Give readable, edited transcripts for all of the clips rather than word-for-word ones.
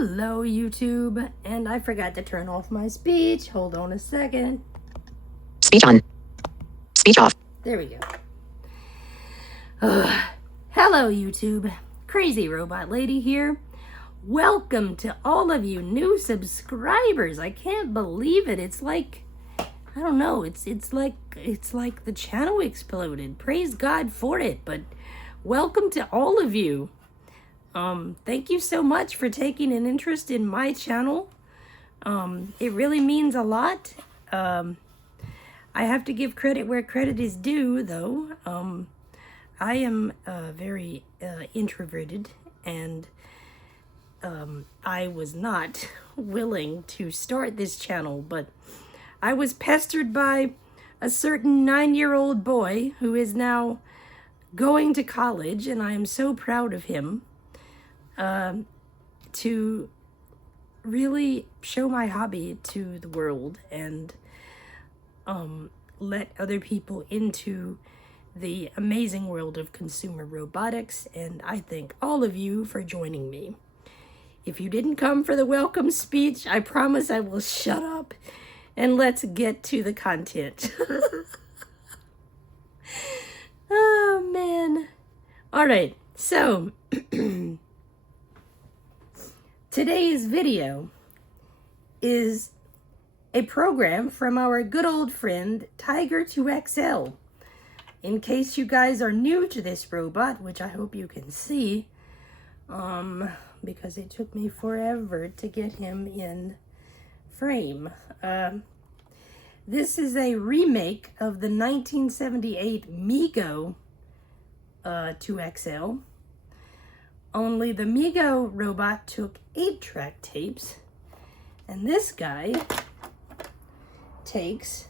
Hello, YouTube. And I forgot to turn off my speech. Hold on a second. Speech on. Speech off. There we go. Hello, YouTube. Crazy Robot Lady here. Welcome to all of you new subscribers. I can't believe it. It's like, I don't know. It's like the channel exploded. Praise God for it. But welcome to all of you. Thank you so much for taking an interest in my channel. It really means a lot. I have to give credit where credit is due, though. I am very introverted, and I was not willing to start this channel, but I was pestered by a certain 9-year-old boy who is now going to college, and I am so proud of him. To really show my hobby to the world and let other people into the amazing world of consumer robotics. And I thank all of you for joining me. If you didn't come for the welcome speech, I promise I will shut up and let's get to the content. Oh, man. All right, so today's video is a program from our good old friend Tiger2XL. In case you guys are new to this robot, which I hope you can see, because it took me forever to get him in frame. This is a remake of the 1978 Mego 2XL. Only the Mego robot took 8-track tapes, and this guy takes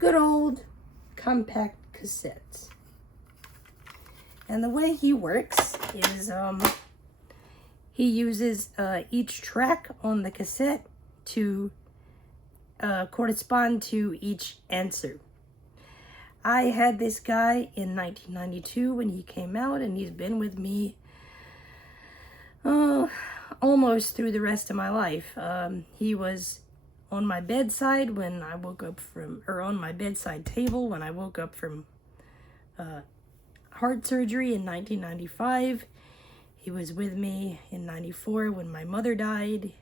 good old compact cassettes. And the way he works is he uses each track on the cassette to correspond to each answer. I had this guy in 1992 when he came out, and he's been with me almost through the rest of my life. He was on my bedside when I woke up from, or on my bedside table when I woke up from heart surgery in 1995. He was with me in 94 when my mother died.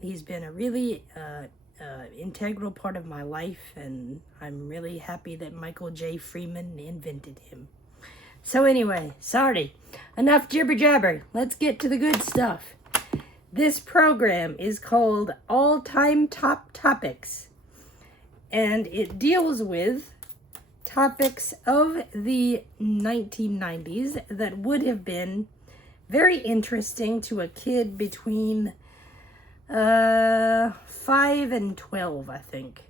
He's been a really integral part of my life, and I'm really happy that Michael J. Freeman invented him. So anyway, sorry, enough jibber jabber. Let's get to the good stuff. This program is called All-Time Top Topics, and it deals with topics of the 1990s that would have been very interesting to a kid between 5 and 12, I think.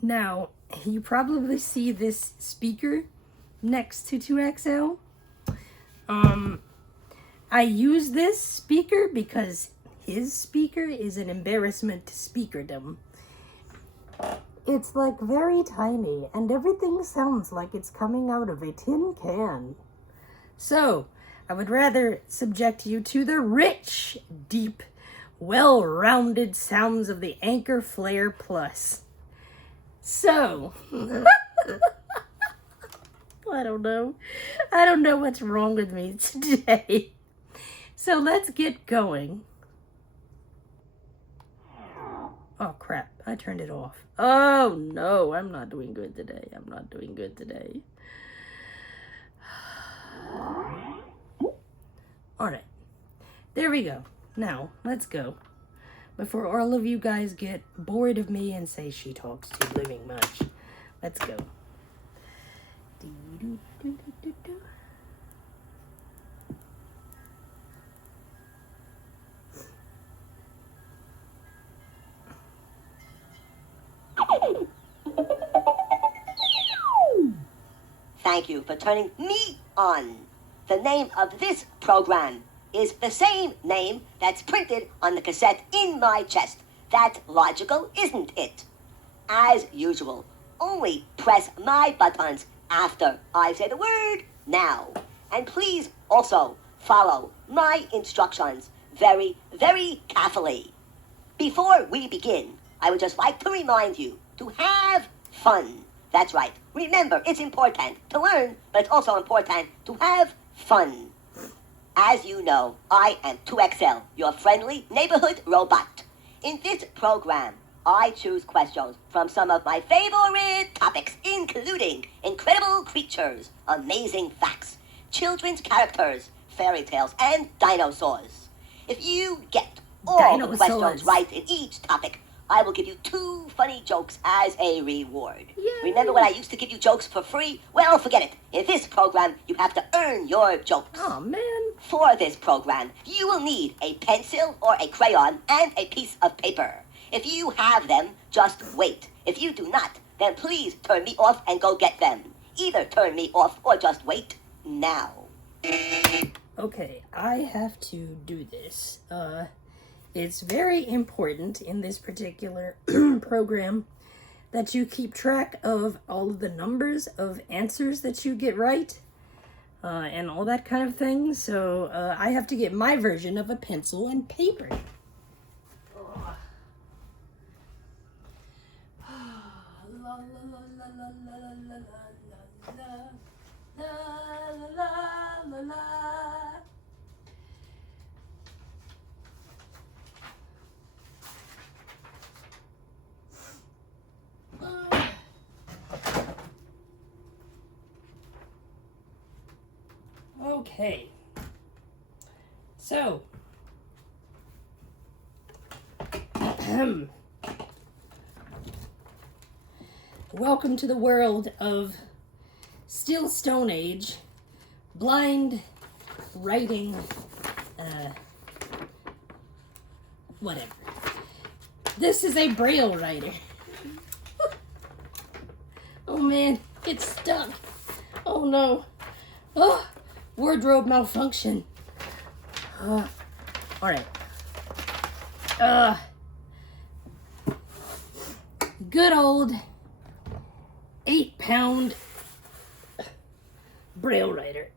Now, you probably see this speaker next to 2XL. I use this speaker because his speaker is an embarrassment to speakerdom. It's like very tiny, and everything sounds like it's coming out of a tin can. So, I would rather subject you to the rich, deep, well-rounded sounds of the Anchor Flare Plus. So, I don't know what's wrong with me today. So let's get going. Oh crap, I turned it off. Oh no, I'm not doing good today. Alright, there we go. Now, let's go. Before all of you guys get bored of me and say she talks too living much. Let's go. Thank you for turning me on. The name of this program is the same name that's printed on the cassette in my chest. That's logical, isn't it? As usual, only press my buttons after I say the word now. And please also follow my instructions very, very carefully. Before we begin, I would just like to remind you to have fun. That's right. Remember, it's important to learn, but it's also important to have fun. As you know, I am 2XL, your friendly neighborhood robot. In this program, I choose questions from some of my favorite topics, including incredible creatures, amazing facts, children's characters, fairy tales, and dinosaurs. If you get all the questions right in each topic, I will give you 2 funny jokes as a reward. Yay. Remember when I used to give you jokes for free? Well, forget it. In this program, you have to earn your jokes. Oh, man. For this program, you will need a pencil or a crayon and a piece of paper. If you have them, just wait. If you do not, then please turn me off and go get them. Either turn me off or just wait now. Okay, I have to do this. It's very important in this particular program that you keep track of all of the numbers of answers that you get right, and all that kind of thing. So I have to get my version of a pencil and paper. Okay, so welcome to the world of still Stone Age, blind writing, whatever. This is a Braille writer. Oh man, it's stuck. Oh no. Oh, wardrobe malfunction. All right. Good old 8-pound Braille writer.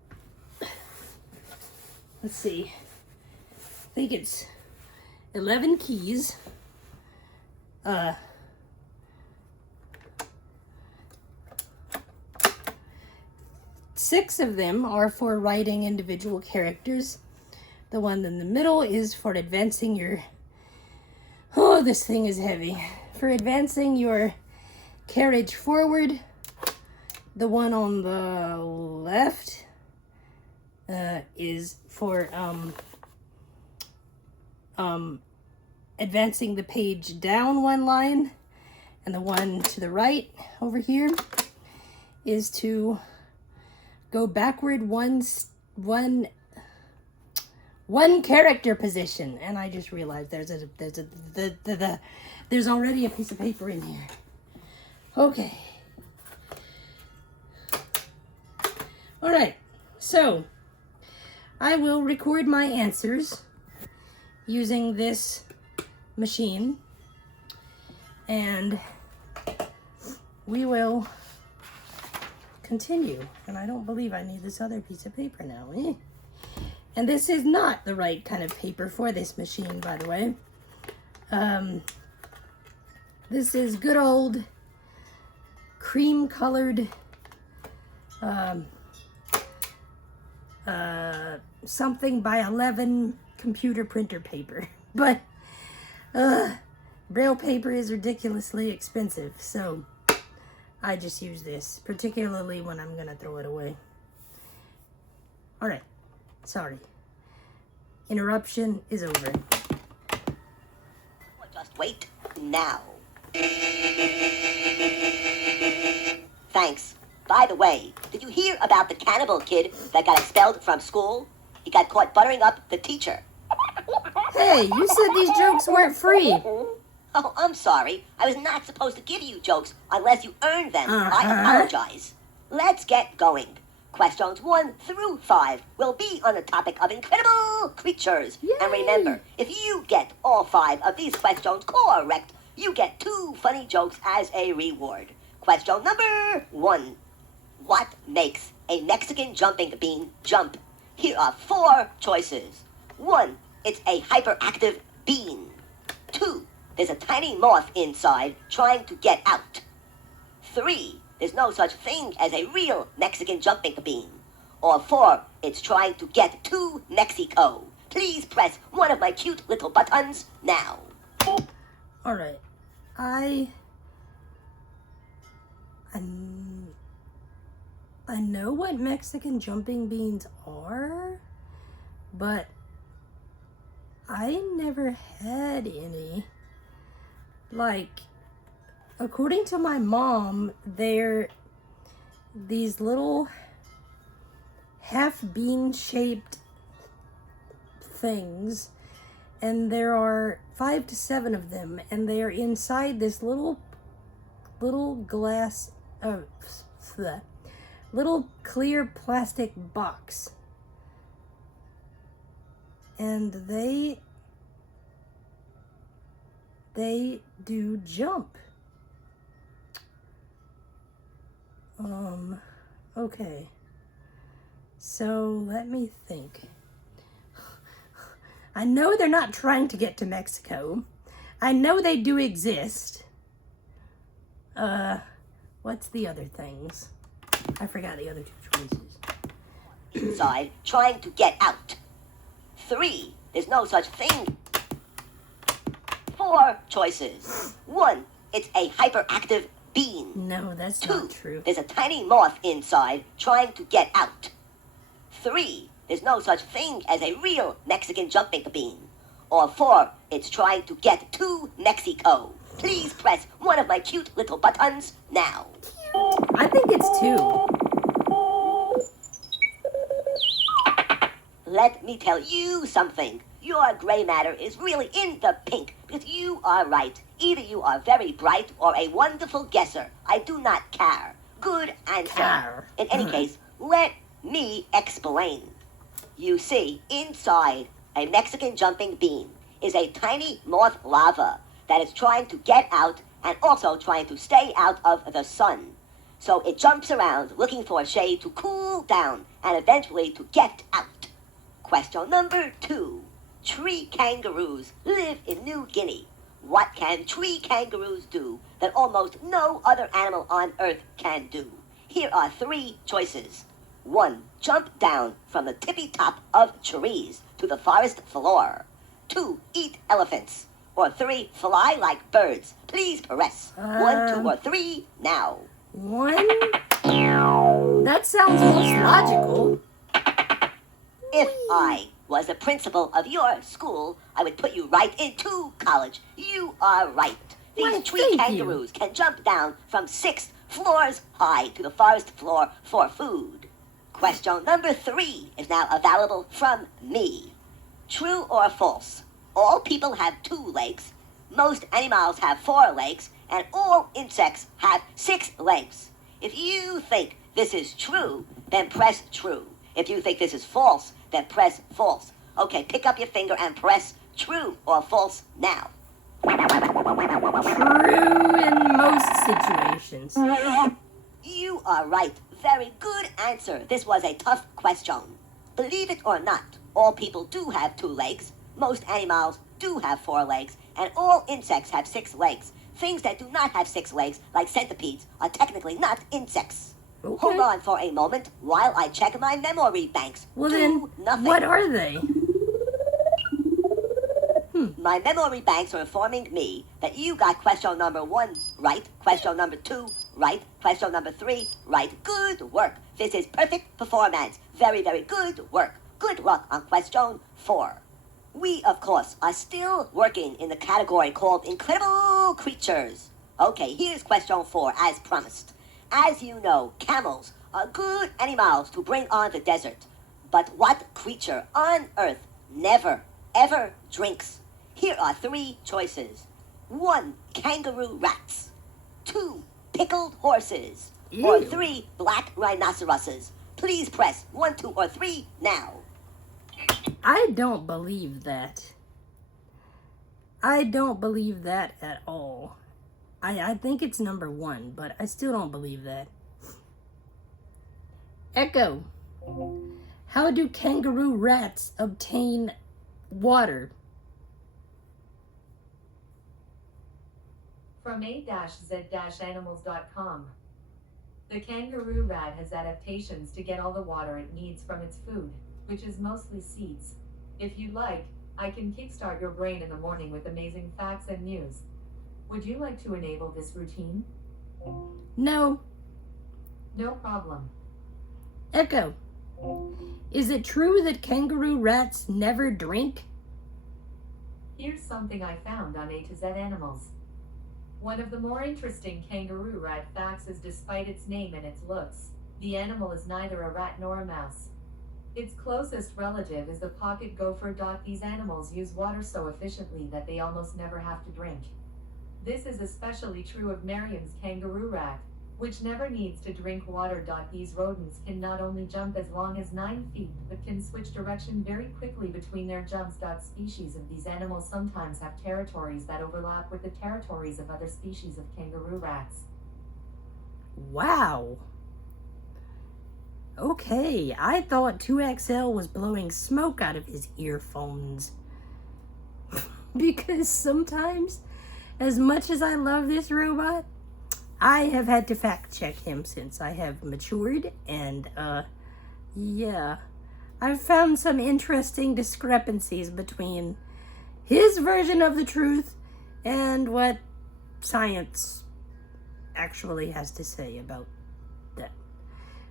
Let's see. I think it's 11 keys. 6 of them are for writing individual characters. The one in the middle is for advancing your... Oh, this thing is heavy. For advancing your carriage forward. The one on the left is for advancing the page down 1 line. And the one to the right over here is to go backward one character position. And I just realized there's already a piece of paper in here. Okay. All right. So I will record my answers using this machine, and we will continue. And I don't believe I need this other piece of paper now. And this is not the right kind of paper for this machine, by the way. This is good old cream colored something by 11 computer printer paper. But Braille paper is ridiculously expensive, so I just use this, particularly when I'm gonna throw it away. All right, sorry. Interruption is over. Just wait now. Thanks. By the way, did you hear about the cannibal kid that got expelled from school? He got caught buttering up the teacher. Hey, you said these jokes weren't free. Oh, I'm sorry. I was not supposed to give you jokes unless you earned them. I apologize. Let's get going. Questions 1 through 5 will be on the topic of incredible creatures. Yay! And remember, if you get all 5 of these questions correct, you get 2 funny jokes as a reward. Question number 1. What makes a Mexican jumping bean jump? Here are 4 choices. 1, it's a hyperactive bean. 2, there's a tiny moth inside trying to get out. 3, there's no such thing as a real Mexican jumping bean. Or 4, it's trying to get to Mexico. Please press one of my cute little buttons now. All right. I know what Mexican jumping beans are, but I never had any. Like, according to my mom, they're these little half bean shaped things, and there are 5 to 7 of them, and they are inside this little glass little clear plastic box, and they do jump. Okay, so let me think. I know they're not trying to get to Mexico. I know they do exist. What's the other things? I forgot the other 2 choices. Inside trying to get out. 3, there's no such thing. 4 choices. 1, it's a hyperactive bean. No, that's 2, not true. there's a tiny moth inside trying to get out. 3, there's no such thing as a real Mexican jumping bean. Or 4, it's trying to get to Mexico. Please press one of my cute little buttons now. I think it's 2. Let me tell you something. Your gray matter is really in the pink because you are right. Either you are very bright or a wonderful guesser. I do not care. Good answer. Care. In any case, let me explain. You see, inside a Mexican jumping bean is a tiny moth larva that is trying to get out and also trying to stay out of the sun. So it jumps around looking for a shade to cool down and eventually to get out. Question number 2. Tree kangaroos live in New Guinea. What can tree kangaroos do that almost no other animal on Earth can do? Here are 3 choices. 1, jump down from the tippy top of trees to the forest floor. 2, eat elephants. Or 3, fly like birds. Please press 1, 2, or 3 now. 1? That sounds most logical. If I was the principal of your school, I would put you right into college. You are right. These Why, tree thank you. kangaroos can jump down from 6 floors high to the forest floor for food. Question number 3 is now available from me. True or false? All people have 2 legs, most animals have 4 legs, and all insects have 6 legs. If you think this is true, then press true. If you think this is false, then press false. Okay, pick up your finger and press true or false now. True in most situations. You are right. Very good answer. This was a tough question. Believe it or not, all people do have 2 legs, most animals do have 4 legs, and all insects have 6 legs. Things that do not have 6 legs, like centipedes, are technically not insects. Okay. Hold on for a moment while I check my memory banks. Well Do then, nothing. what are they? My memory banks are informing me that you got question number 1 right, question number 2 right, question number 3 right. Good work. This is perfect performance. Very, very good work. Good luck on question 4. We, of course, are still working in the category called Incredible Creatures. Okay, here's question 4, as promised. As you know, camels are good animals to bring on the desert. But what creature on Earth never, ever drinks? Here are 3 choices. 1, kangaroo rats. 2, pickled horses. Or Ew. 3, black rhinoceroses. Please press 1, 2, or 3 now. I don't believe that. I don't believe that at all. I think it's number 1, but I still don't believe that. Echo, How do kangaroo rats obtain water? From a-z-animals.com. The kangaroo rat has adaptations to get all the water it needs from its food, which is mostly seeds. If you like, I can kickstart your brain in the morning with amazing facts and news. Would you like to enable this routine? No. No problem. Echo. Is it true that kangaroo rats never drink? Here's something I found on A to Z Animals. One of the more interesting kangaroo rat facts is despite its name and its looks, the animal is neither a rat nor a mouse. Its closest relative is the pocket gopher. These animals use water so efficiently that they almost never have to drink. This is especially true of Merriam's kangaroo rat, which never needs to drink water. These rodents can not only jump as long as 9 feet, but can switch direction very quickly between their jumps. Species of these animals sometimes have territories that overlap with the territories of other species of kangaroo rats. Wow. Okay, I thought 2XL was blowing smoke out of his earphones. Because sometimes, as much as I love this robot, I have had to fact check him since I have matured, and, yeah. I've found some interesting discrepancies between his version of the truth and what science actually has to say about that.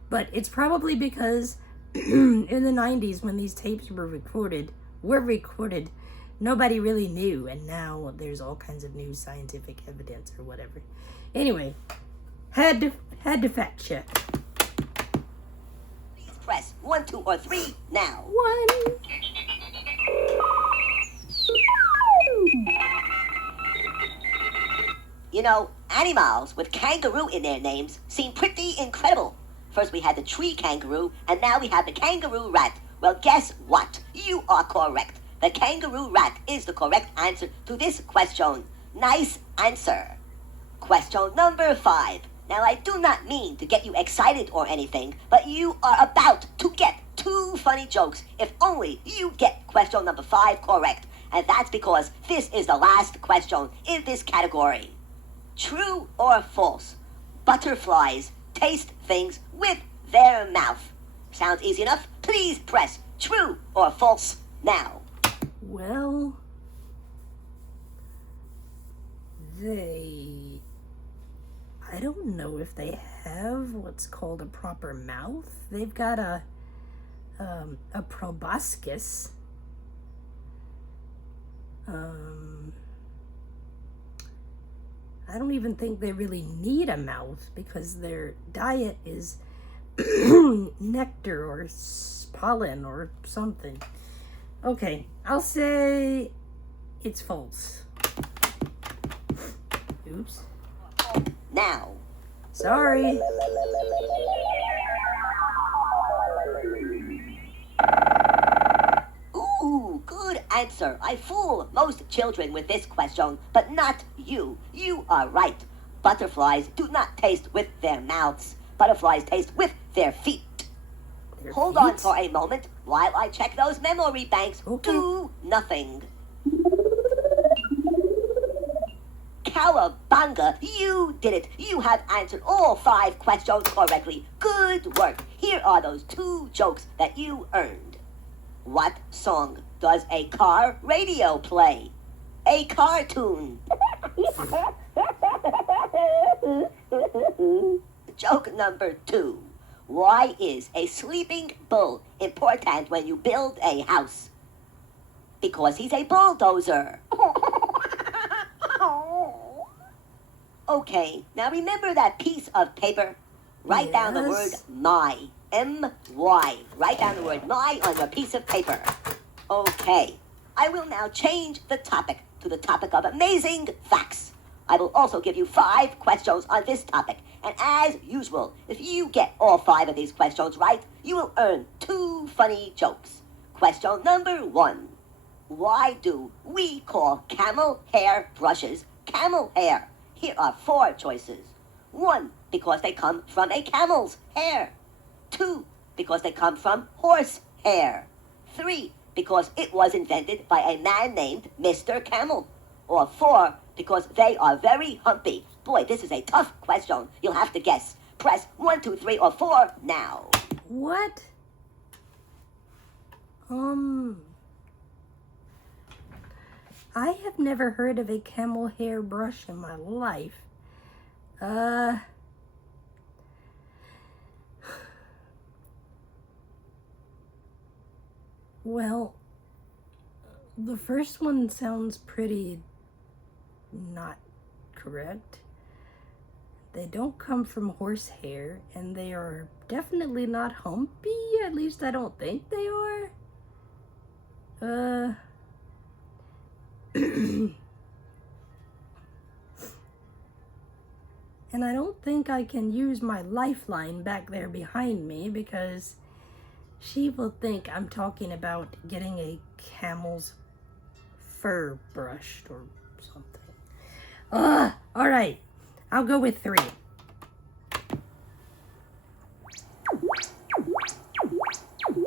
But it's probably because in the 90s when these tapes were recorded, nobody really knew, and now there's all kinds of new scientific evidence or whatever. Anyway, had to fact check. Please press 1, 2, or 3 now. 1. You know, animals with kangaroo in their names seem pretty incredible. First we had the tree kangaroo, and now we have the kangaroo rat. Well, guess what? You are correct. The kangaroo rat is the correct answer to this question. Nice answer. Question number 5. Now, I do not mean to get you excited or anything, but you are about to get 2 funny jokes if only you get question number 5 correct. And that's because this is the last question in this category. True or false? Butterflies taste things with their mouth. Sounds easy enough? Please press true or false now. Well, I don't know if they have what's called a proper mouth. They've got a proboscis. I don't even think they really need a mouth because their diet is nectar or pollen or something. Okay, I'll say it's false. Oops. Now. Sorry. Ooh, good answer. I fool most children with this question, but not you. You are right. Butterflies do not taste with their mouths. Butterflies taste with their feet. Hold on for a moment while I check those memory banks. Okay. Do nothing. Cowabunga, you did it. You have answered all 5 questions correctly. Good work. Here are those 2 jokes that you earned. What song does a car radio play? A cartoon. Joke number 2. Why is a sleeping bull important when you build a house? Because he's a bulldozer. Okay, now remember that piece of paper? Write down the word my. M-Y. Write down the word my on your piece of paper. Okay, I will now change the topic to the topic of amazing facts. I will also give you 5 questions on this topic. And as usual, if you get all 5 of these questions right, you will earn 2 funny jokes. Question number 1. Why do we call camel hair brushes camel hair? Here are 4 choices. 1, because they come from a camel's hair. 2, because they come from horse hair. 3, because it was invented by a man named Mr. Camel. Or 4, because they are very humpy. Boy, this is a tough question. You'll have to guess. Press 1, 2, 3, or 4 now. What? I have never heard of a camel hair brush in my life. Well, the first one sounds pretty not correct. They don't come from horsehair, and they are definitely not humpy. At least I don't think they are. And I don't think I can use my lifeline back there behind me because she will think I'm talking about getting a camel's fur brushed or something. All right. I'll go with 3.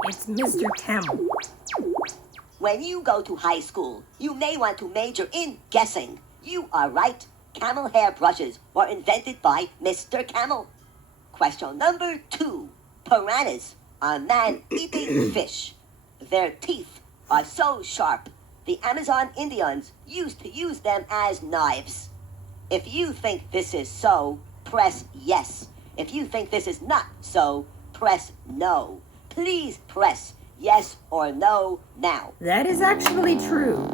It's Mr. Camel. When you go to high school, you may want to major in guessing. You are right. Camel hair brushes were invented by Mr. Camel. Question number 2. Piranhas are man-eating fish. Their teeth are so sharp, the Amazon Indians used to use them as knives. If you think this is so, press yes. If you think this is not so, press no. Please press yes or no now. That is actually true.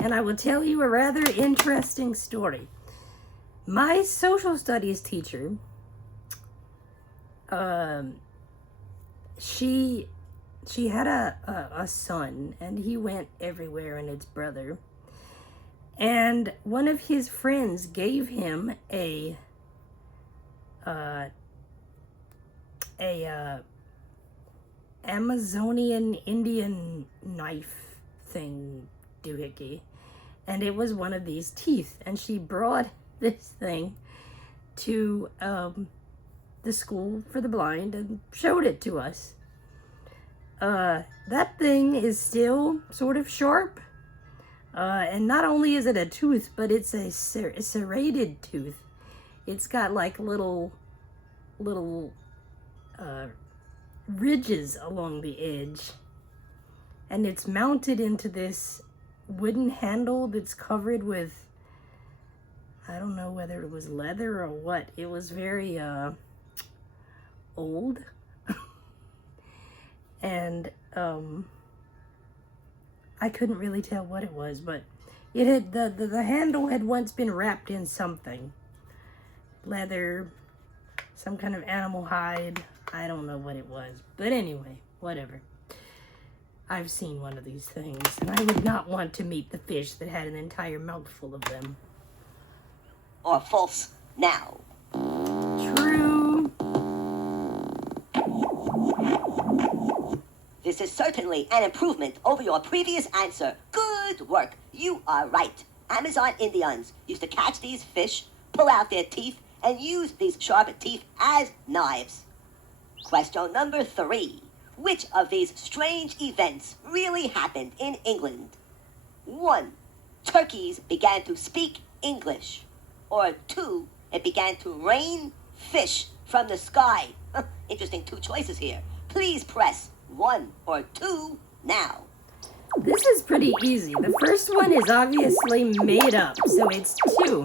And I will tell you a rather interesting story. My social studies teacher, she had a son, and he went everywhere, and it's brother. And one of his friends gave him a Amazonian Indian knife thing doohickey, and it was one of these teeth. And she brought this thing to the school for the blind and showed it to us. That thing is still sort of sharp. And not only is it a tooth, but it's a serrated tooth. It's got like little ridges along the edge. And it's mounted into this wooden handle that's covered with, I don't know whether it was leather or what. It was very old. And I couldn't really tell what it was, but it had the handle had once been wrapped in something. Leather, some kind of animal hide. I don't know what it was. But anyway, whatever. I've seen one of these things, and I would not want to meet the fish that had an entire mouthful of them. Or false now. True. This is certainly an improvement over your previous answer. Good work. You are right. Amazon Indians used to catch these fish, pull out their teeth, and use these sharp teeth as knives. Question number 3. Which of these strange events really happened in England? 1. Turkeys began to speak English. Or 2. It began to rain fish from the sky. Interesting 2 choices here. Please press 1 or 2 now. This is pretty easy. The first one is obviously made up, so it's 2.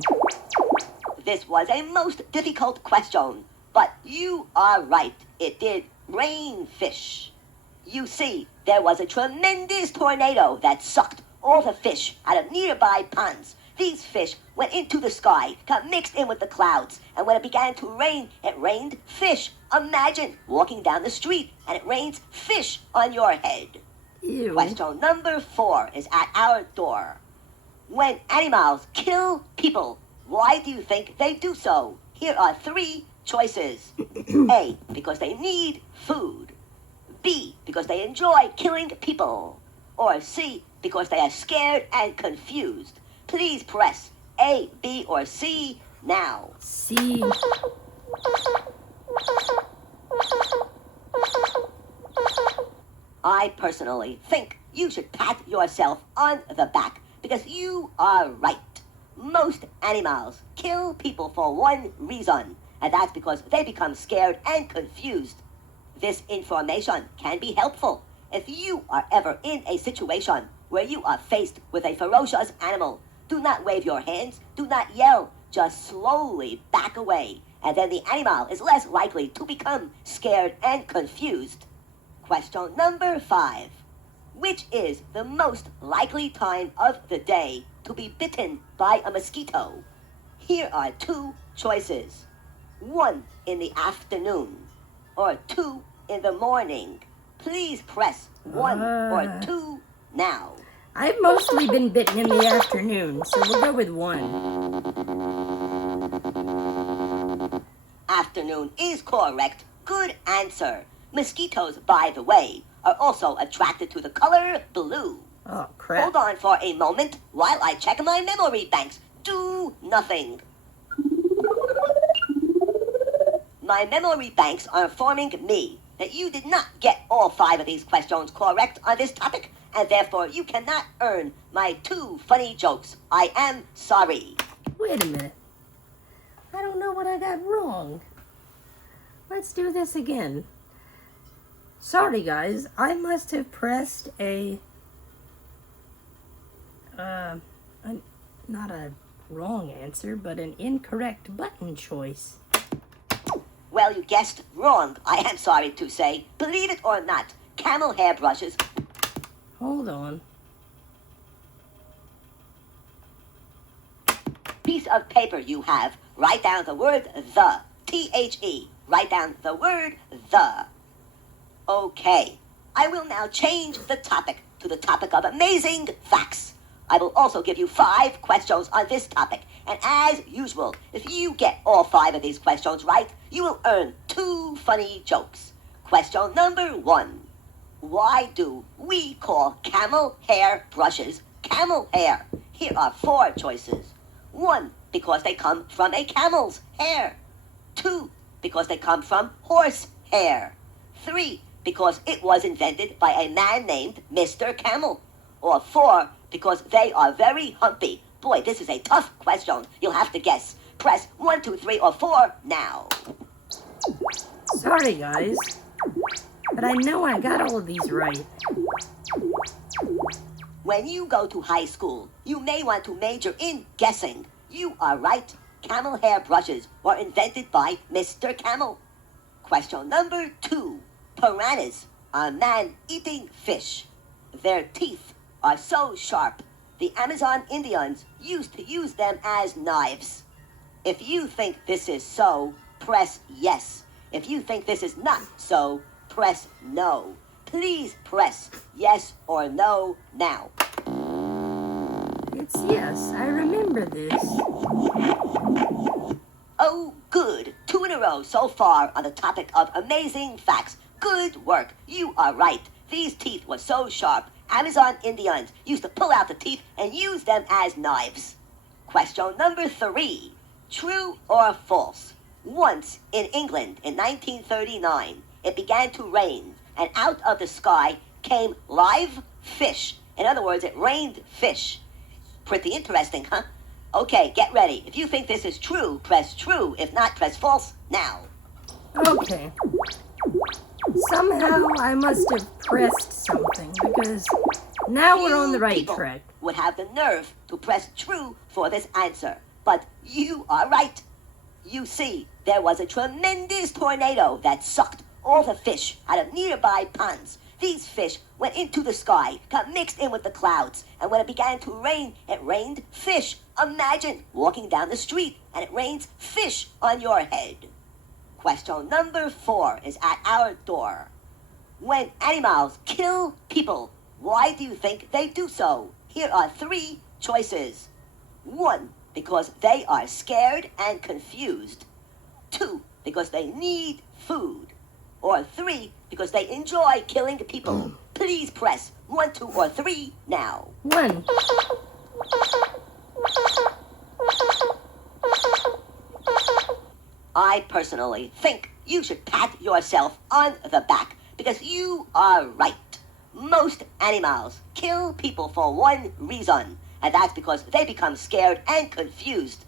This was a most difficult question, but you are right. It did rain fish. You see, there was a tremendous tornado that sucked all the fish out of nearby ponds. These fish went into the sky, got mixed in with the clouds, and when it began to rain, it rained fish. Imagine walking down the street and it rains fish on your head. Ew. Question number 4 is at our door. When animals kill people, why do you think they do so? Here are 3 choices. A, because they need food. B, because they enjoy killing people. Or C, because they are scared and confused. Please press A, B, or C now. C. I personally think you should pat yourself on the back because you are right. Most animals kill people for one reason, and that's because they become scared and confused. This information can be helpful if you are ever in a situation where you are faced with a ferocious animal. Do not wave your hands, do not yell, just slowly back away, and then the animal is less likely to become scared and confused. Question number 5. Which is the most likely time of the day to be bitten by a mosquito? Here are 2 choices. 1 in the afternoon or 2 in the morning. Please press 1 or 2 now. I've mostly been bitten in the afternoon, so we'll go with 1. Afternoon is correct. Good answer. Mosquitoes, by the way, are also attracted to the color blue. Oh, crap. Hold on for a moment while I check my memory banks. Do nothing. My memory banks are informing me that you did not get all 5 of these questions correct on this topic, and therefore you cannot earn my 2 funny jokes. I am sorry. Wait a minute. I don't know what I got wrong. Let's do this again. Sorry, guys. I must have pressed not a wrong answer, but an incorrect button choice. Well, you guessed wrong, I am sorry to say. Believe it or not, camel hair brushes. Hold on. Piece of paper you have. Write down the word the. T-H-E. Write down the word the. Okay. I will now change the topic to the topic of amazing facts. I will also give you 5 questions on this topic. And as usual, if you get all 5 of these questions right, you will earn 2 funny jokes. Question number 1. Why do we call camel hair brushes camel hair? Here are 4 choices. 1, because they come from a camel's hair. 2, because they come from horse hair. 3, because it was invented by a man named Mr. Camel. Or 4, because they are very humpy. Boy, this is a tough question. You'll have to guess. Press 1, 2, 3, or 4 now. Sorry, guys. But I know I got all of these right. When you go to high school, you may want to major in guessing. You are right. Camel hair brushes were invented by Mr. Camel. Question number 2. Piranhas are man-eating fish. Their teeth are so sharp, the Amazon Indians used to use them as knives. If you think this is so, press yes. If you think this is not so, press no. Please press yes or no now. It's yes. I remember this. Oh, good. 2 in a row so far on the topic of amazing facts. Good work. You are right. These teeth were so sharp, Amazon Indians used to pull out the teeth and use them as knives. Question number 3. True or false? Once in England in 1939, it began to rain, and out of the sky came live fish. In other words, it rained fish. Pretty interesting, huh? Okay, get ready. If you think this is true, press true. If not, press false now. Okay. Somehow I must have pressed something because now we're on the right people track. Would have the nerve to press true for this answer. But you are right. You see, there was a tremendous tornado that sucked all the fish out of nearby ponds. These fish went into the sky, got mixed in with the clouds, and when it began to rain, it rained fish. Imagine walking down the street and it rains fish on your head. Question number 4 is at our door. When animals kill people, why do you think they do so? Here are 3 choices. 1, because they are scared and confused. 2, because they need food. Or 3, because they enjoy killing people. Please press 1, 2, or 3 now. 1. I personally think you should pat yourself on the back because you are right. Most animals kill people for one reason, and that's because they become scared and confused.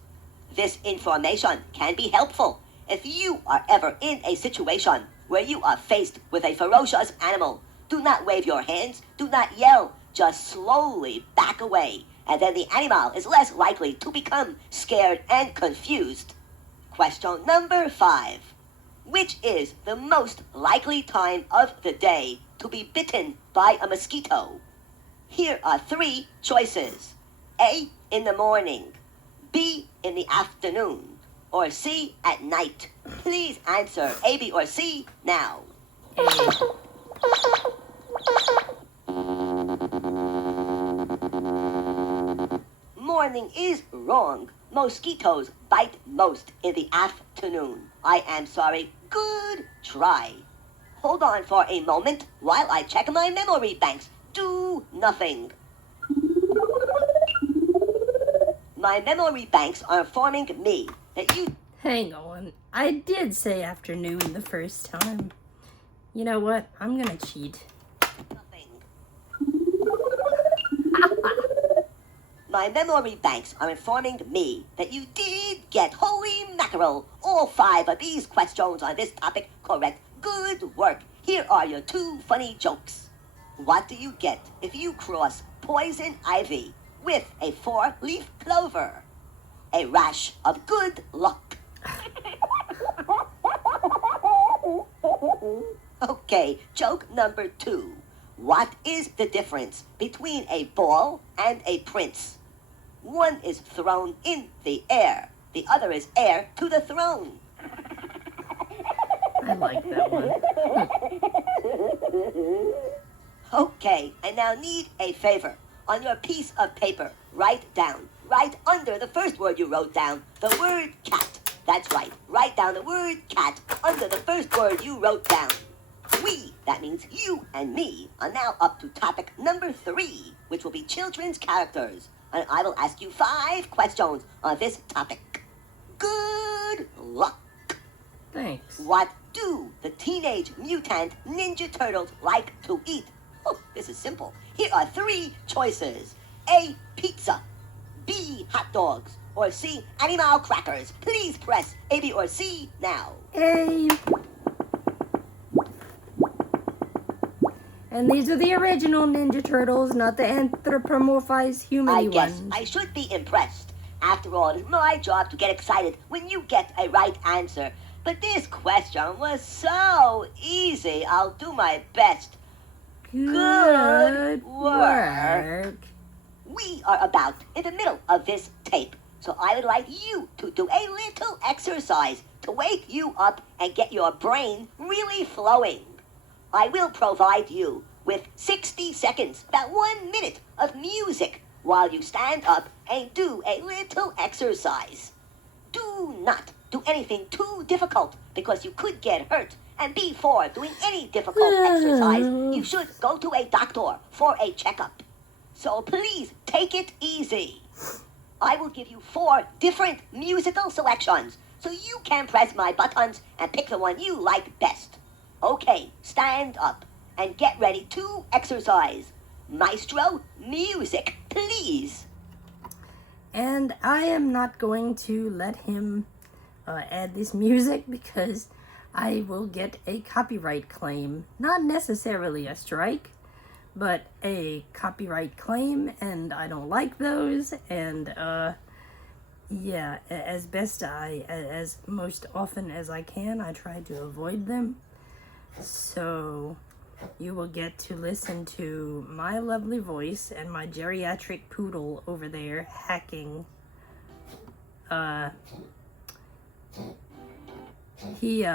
This information can be helpful if you are ever in a situation where you are faced with a ferocious animal. Do not wave your hands, do not yell, just slowly back away, and then the animal is less likely to become scared and confused. Question number 5. Which is the most likely time of the day to be bitten by a mosquito? Here are 3 choices. A, in the morning, B, in the afternoon, or C, at night. Please answer A, B, or C now. Morning is wrong. Mosquitoes bite most in the afternoon. I am sorry. Good try. Hold on for a moment while I check my memory banks. Do nothing. My memory banks are informing me that you... Hang on. I did say afternoon the first time. You know what? I'm gonna cheat. Nothing. My memory banks are informing me that you did get, holy mackerel, all 5 of these questions on this topic correct. Good work. Here are your 2 funny jokes. What do you get if you cross poison ivy with a 4-leaf clover? A rash of good luck. Okay, joke number 2. What is the difference between a ball and a prince? One is thrown in the air. The other is heir to the throne. I like that one. Okay, I now need a favor. On your piece of paper, write down, right under the first word you wrote down, the word cat. That's right. Write down the word cat under the first word you wrote down. We, that means you and me, are now up to topic number 3, which will be children's characters. And I will ask you 5 questions on this topic. Good luck. Thanks. What do the Teenage Mutant Ninja Turtles like to eat? Oh, this is simple. Here are 3 choices. A, pizza. B, hot dogs. Or C, animal crackers. Please press A, B, or C now. A. And these are the original Ninja Turtles, not the anthropomorphized human I guess ones. I should be impressed. After all, it's my job to get excited when you get a right answer. But this question was so easy. I'll do my best. Good work. We are about in the middle of this tape, so I would like you to do a little exercise to wake you up and get your brain really flowing. I will provide you with 60 seconds, about 1 minute of music while you stand up and do a little exercise. Do not do anything too difficult because you could get hurt. And before doing any difficult exercise, you should go to a doctor for a checkup. So please take it easy. I will give you 4 different musical selections so you can press my buttons and pick the one you like best. Okay, stand up and get ready to exercise. Maestro, music, please. And I am not going to let him add this music because I will get a copyright claim. Not necessarily a strike, but a copyright claim, and I don't like those. And yeah, as most often as I can, I try to avoid them. So you will get to listen to my lovely voice and my geriatric poodle over there hacking. He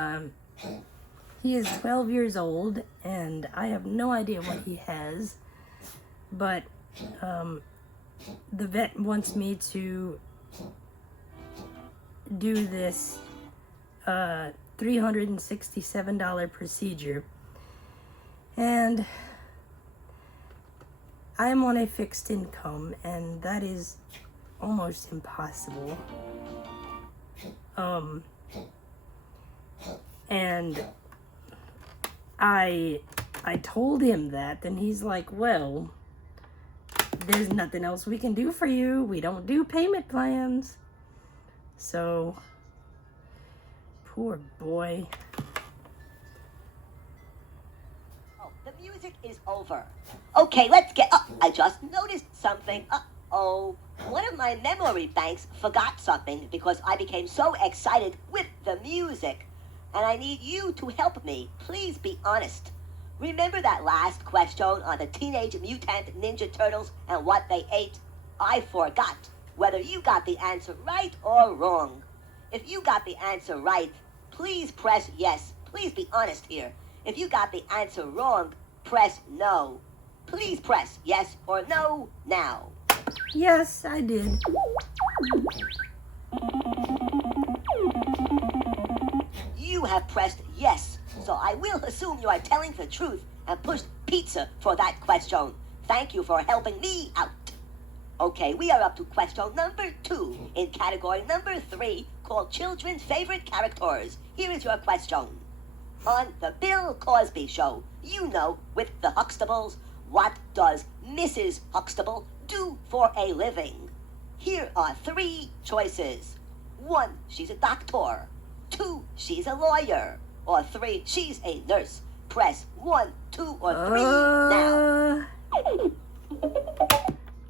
is 12 years old, and I have no idea what he has, but the vet wants me to do this $367 procedure, and I am on a fixed income, and that is almost impossible. And I I told him that, and he's like, well, there's nothing else we can do for you. We don't do payment plans. So, poor boy. Oh, the music is over. Okay, let's get up. I just noticed something. Uh-oh. One of my memory banks forgot something because I became so excited with the music. And I need you to help me. Please be honest. Remember that last question on the Teenage Mutant Ninja Turtles and what they ate? I forgot whether you got the answer right or wrong. If you got the answer right, please press yes. Please be honest here. If you got the answer wrong, press no. Please press yes or no now. Yes, I did. You have pressed yes, so I will assume you are telling the truth and pushed pizza for that question. Thank you for helping me out. Okay, we are up to question number 2 in category number 3 called Children's Favorite Characters. Here is your question. On the Bill Cosby Show, you know, with the Huxtables, what does Mrs. Huxtable do for a living? Here are 3 choices. 1, she's a doctor. 2, she's a lawyer. Or 3, she's a nurse. Press 1, 2, or 3 now.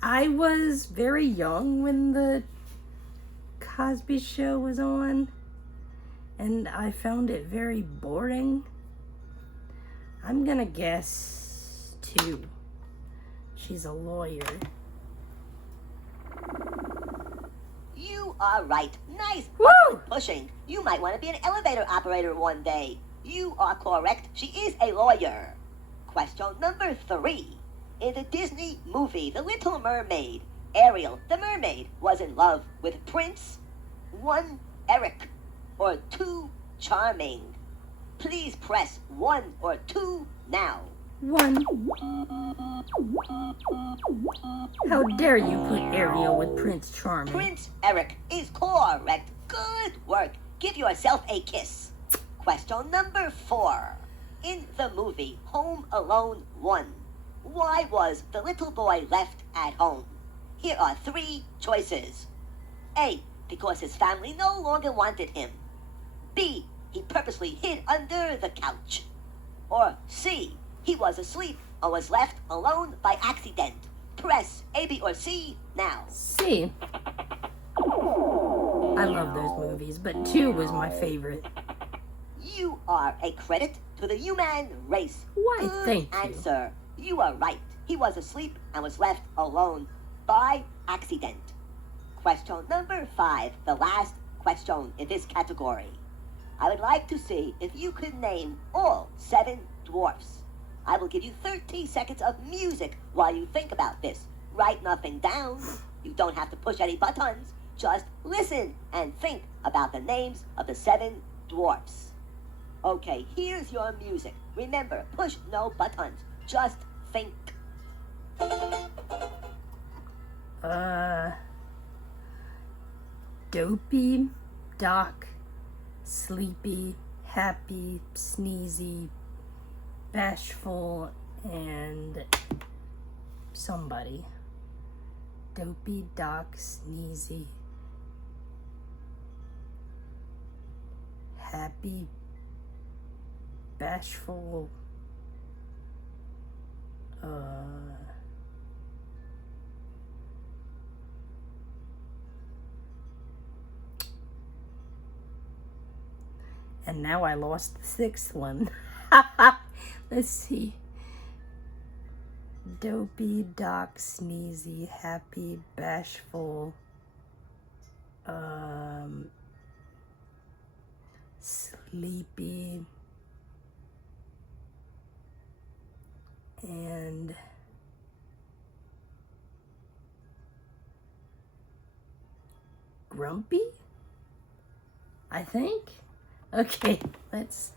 I was very young when the Cosby Show was on, and I found it very boring. I'm gonna guess 2. She's a lawyer. You are right. Nice Woo! pushing. You might want to be an elevator operator one day. You are correct. She is a lawyer. Question number 3. In the Disney movie The Little Mermaid, Ariel, the mermaid, was in love with Prince 1, Eric, or 2, Charming. Please press 1 or 2 now. 1. How dare you put Ariel with Prince Charming? Prince Eric is correct. Good work. Give yourself a kiss. Question number 4. In the movie Home Alone 1, why was the little boy left at home? Here are 3 choices. A, because his family no longer wanted him. B, he purposely hid under the couch. Or C, he was asleep or was left alone by accident. Press A, B, or C now. C. I love those movies, but 2 was my favorite. You are a credit to the human race. Why, Good thank you. answer. You are right. He was asleep and was left alone by accident. Question number 5, the last question in this category. I would like to see if you could name all 7 dwarfs. I will give you 30 seconds of music while you think about this. Write nothing down. You don't have to push any buttons. Just listen and think about the names of the 7 dwarfs. Okay, here's your music. Remember, push no buttons. Just think. Dopey, Doc, Sleepy, Happy, Sneezy, Bashful, and somebody. Dopey, Doc, Sneezy, Happy, Bashful, and now I lost the 6th one. Let's see. Dopey, Doc, Sneezy, Happy, Bashful, Sleepy, and Grumpy, I think. Okay, let's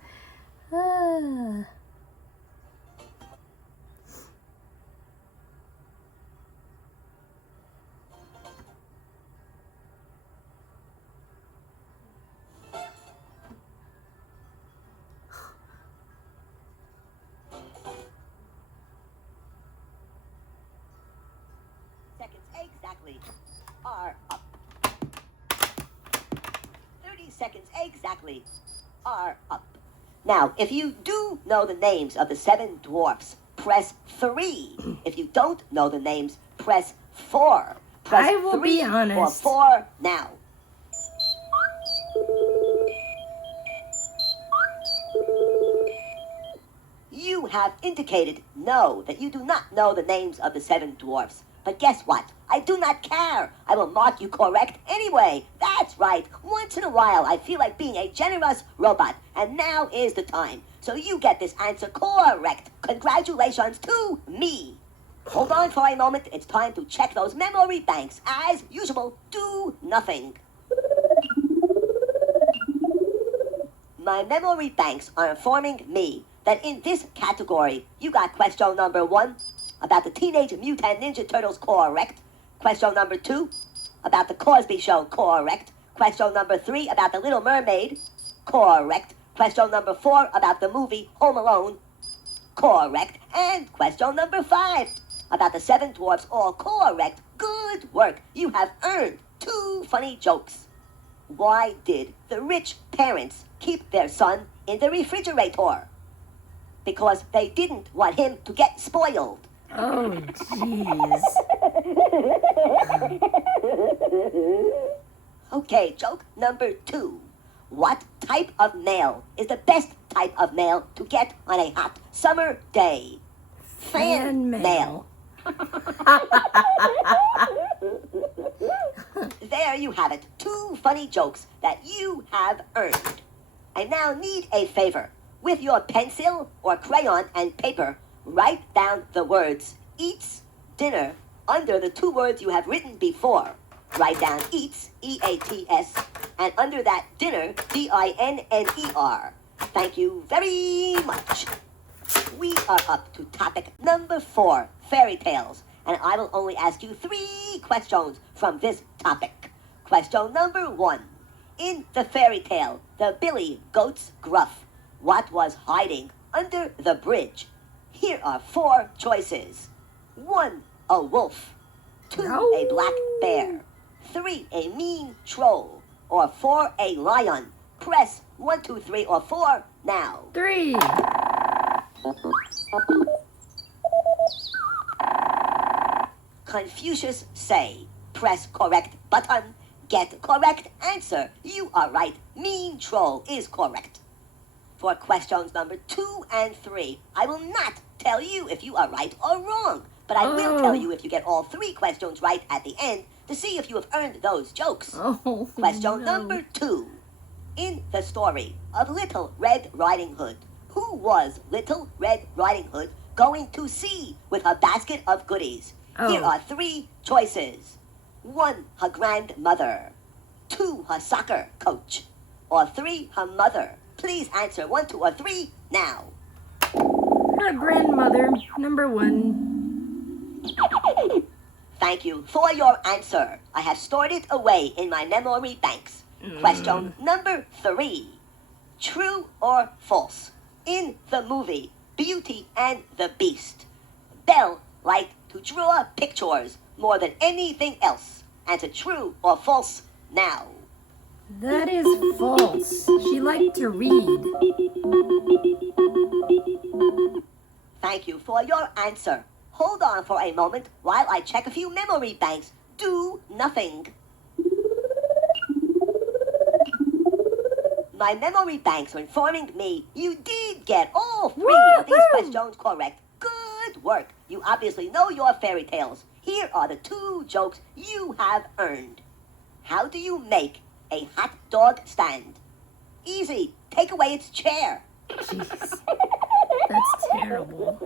exactly are up. 30 seconds exactly are up. Now, if you do know the names of the 7 dwarfs, press 3. If you don't know the names, press 4. Press I will 3 be honest. or 4 now. You have indicated no, that you do not know the names of the 7 dwarfs. But guess what? I do not care. I will mark you correct anyway. That's right. Once in a while, I feel like being a generous robot. And now is the time. So you get this answer correct. Congratulations to me. Hold on for a moment. It's time to check those memory banks. As usual, do nothing. My memory banks are informing me that in this category, you got question number 1 about the Teenage Mutant Ninja Turtles correct. Question number 2 about the Cosby Show correct. Question number 3 about the Little Mermaid correct. Question number 4 about the movie Home Alone correct. And question number 5 about the 7 dwarfs all correct. Good work. You have earned 2 funny jokes. Why did the rich parents keep their son in the refrigerator? Because they didn't want him to get spoiled. Oh, jeez. Okay, joke number 2. What type of mail is the best type of mail to get on a hot summer day? Fan mail. There you have it. 2 funny jokes that you have earned. I now need a favor. With your pencil or crayon and paper, write down the words eats dinner under the 2 words you have written before. Write down eats, E-A-T-S, and under that dinner, D-I-N-N-E-R. Thank you very much. We are up to topic number 4, fairy tales, and I will only ask you 3 questions from this topic. Question number 1. In the fairy tale, the Billy Goat's Gruff, what was hiding under the bridge? Here are 4 choices. 1, a wolf. 2, a black bear. 3, a mean troll. Or 4, a lion. Press 1, 2, 3, or 4 now. 3. Confucius say, press correct button, get correct answer. You are right. Mean troll is correct. For questions number 2 and 3, I will not tell you if you are right or wrong, but I will tell you if you get all 3 questions right at the end to see if you have earned those jokes. Question number 2. In the story of Little Red Riding Hood, who was Little Red Riding Hood going to see with her basket of goodies? Here are 3 choices. 1, her grandmother. 2, her soccer coach. Or 3, her mother. Please answer 1, 2, or 3 now. Her grandmother, number 1. Thank you for your answer. I have stored it away in my memory banks. Question number 3. True or false? In the movie Beauty and the Beast, Belle liked to draw pictures more than anything else. Answer true or false now. That is false. She liked to read. Thank you for your answer. Hold on for a moment while I check a few memory banks. Do nothing. My memory banks are informing me you did get all 3 of these questions correct. Good work. You obviously know your fairy tales. Here are the 2 jokes you have earned. How do you make a hot dog stand? Easy. Take away its chair. Jeez. That's terrible.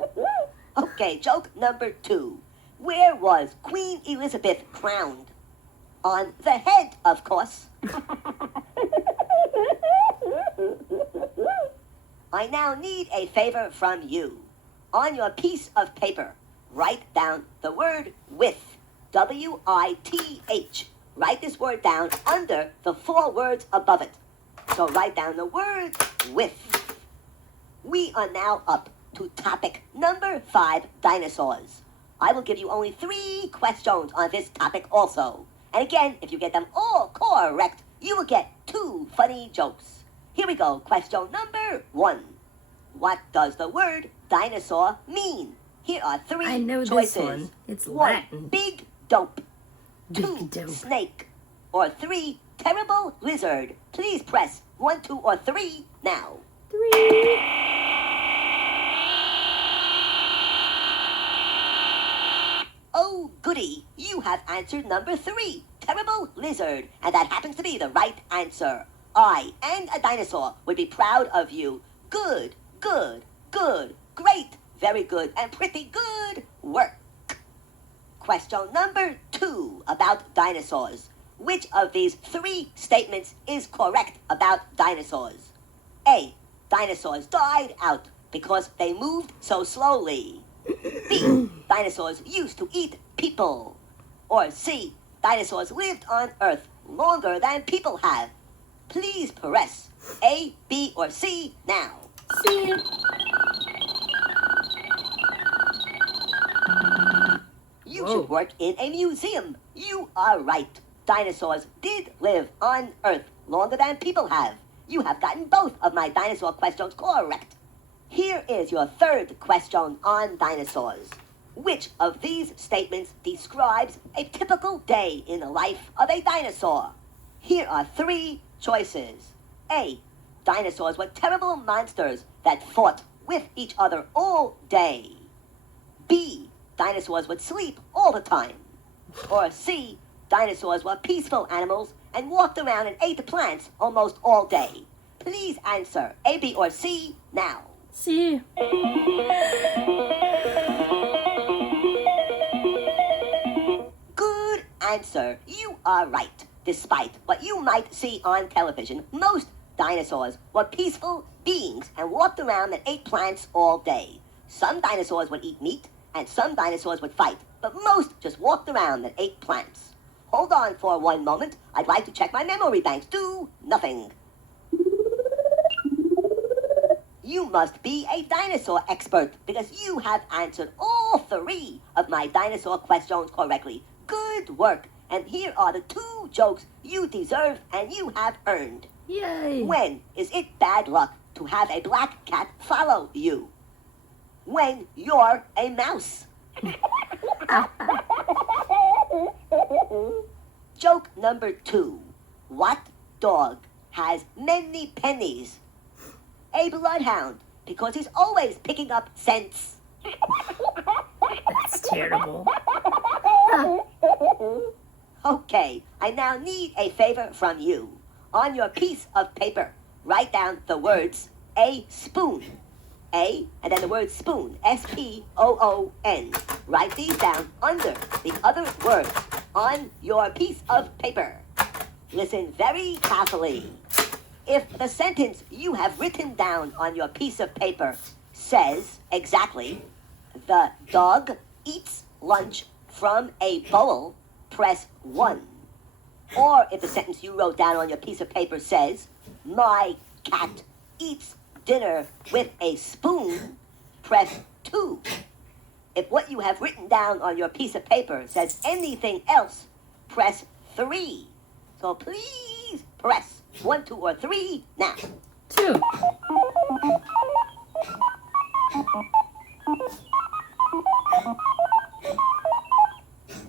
Okay, joke number 2. Where was Queen Elizabeth crowned? On the head, of course. I now need a favor from you. On your piece of paper, write down the word with. W-I-T-H. Write this word down under the 4 words above it. So write down the word with. We are now up to topic number 5, dinosaurs. I will give you only 3 questions on this topic also. And again, if you get them all correct, you will get 2 funny jokes. Here we go. Question number 1. What does the word dinosaur mean? Here are 3 I know choices. this one. It's 1. Latin. Big dope. Big 2. dope. Snake. Or 3. Terrible lizard. Please press 1, 2, or 3 now. 3. Oh, goody. You have answered number 3. Terrible lizard. And that happens to be the right answer. I and a dinosaur would be proud of you. Good, good, good, great, very good, and pretty good work. Question number 2 about dinosaurs. Which of these 3 statements is correct about dinosaurs? A. Dinosaurs died out because they moved so slowly. B. Dinosaurs used to eat people. Or C. Dinosaurs lived on Earth longer than people have. Please press A, B, or C now. C. You Whoa. should work in a museum. You are right. Dinosaurs did live on Earth longer than people have. You have gotten both of my dinosaur questions correct. Here is your 3rd question on dinosaurs. Which of these statements describes a typical day in the life of a dinosaur? Here are 3 choices. A. Dinosaurs were terrible monsters that fought with each other all day. B. Dinosaurs would sleep all the time. Or C. Dinosaurs were peaceful animals and walked around and ate plants almost all day. Please answer A, B, or C now. C. Good answer. You are right. Despite what you might see on television, most dinosaurs were peaceful beings and walked around and ate plants all day. Some dinosaurs would eat meat and some dinosaurs would fight, but most just walked around and ate plants. Hold on for 1 moment. I'd like to check my memory banks. Do nothing. You must be a dinosaur expert because you have answered all 3 of my dinosaur questions correctly. Good work. And here are the 2 jokes you deserve and you have earned. Yay. When is it bad luck to have a black cat follow you? When you're a mouse. Joke number 2. What dog has many pennies? A bloodhound, because he's always picking up scents. That's terrible. Okay, I now need a favor from you. On your piece of paper, write down the words a spoon. A, and then the word spoon, S-P-O-O-N. Write these down under the other words on your piece of paper. Listen very carefully. If the sentence you have written down on your piece of paper says exactly, the dog eats lunch from a bowl, press 1. Or if the sentence you wrote down on your piece of paper says, my cat eats dinner with a spoon, press 2. If what you have written down on your piece of paper says anything else, press 3. So please press 1, 2, or 3 now. 2.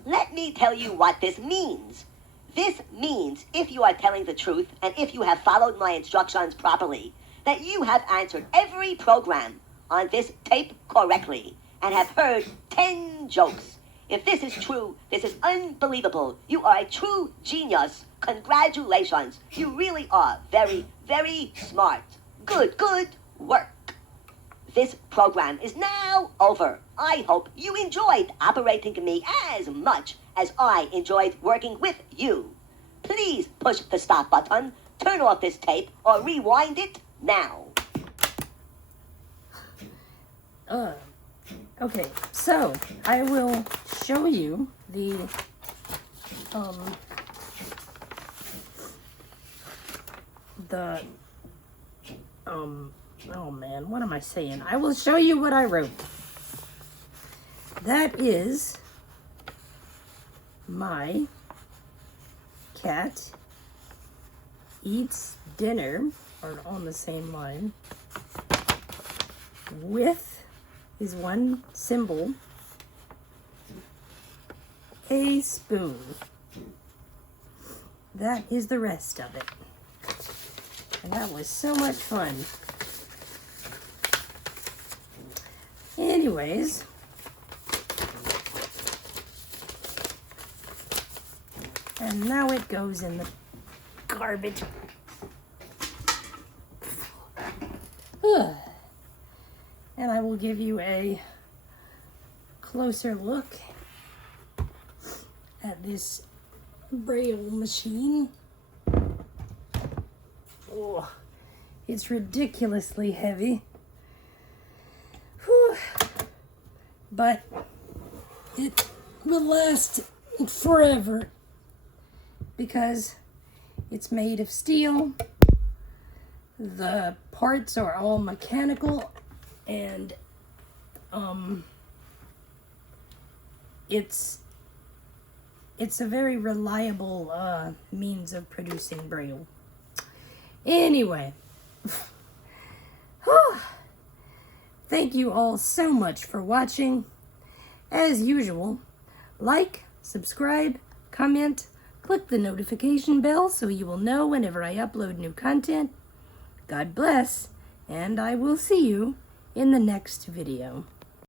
Let me tell you what this means. This means if you are telling the truth and if you have followed my instructions properly, that you have answered every program on this tape correctly and have heard 10 jokes. If this is true, this is unbelievable. You are a true genius. Congratulations. You really are very, very smart. Good, good work. This program is now over. I hope you enjoyed operating me as much as I enjoyed working with you. Please push the stop button, turn off this tape, or rewind it now. Okay, so I will show you the oh man, what am I saying? I will show you what I wrote. that is my cat eats dinner, or on the same line, with his one symbol, a spoon. That is the rest of it. And that was so much fun. Anyways, and now it goes in the garbage. Ugh. And I will give you a closer look at this Braille machine. Oh, it's ridiculously heavy. Whew. But it will last forever because it's made of steel. The parts are all mechanical, and it's a very reliable means of producing Braille. Anyway, thank you all so much for watching. As usual, like, subscribe, comment, click the notification bell so you will know whenever I upload new content. God bless, and I will see you in the next video.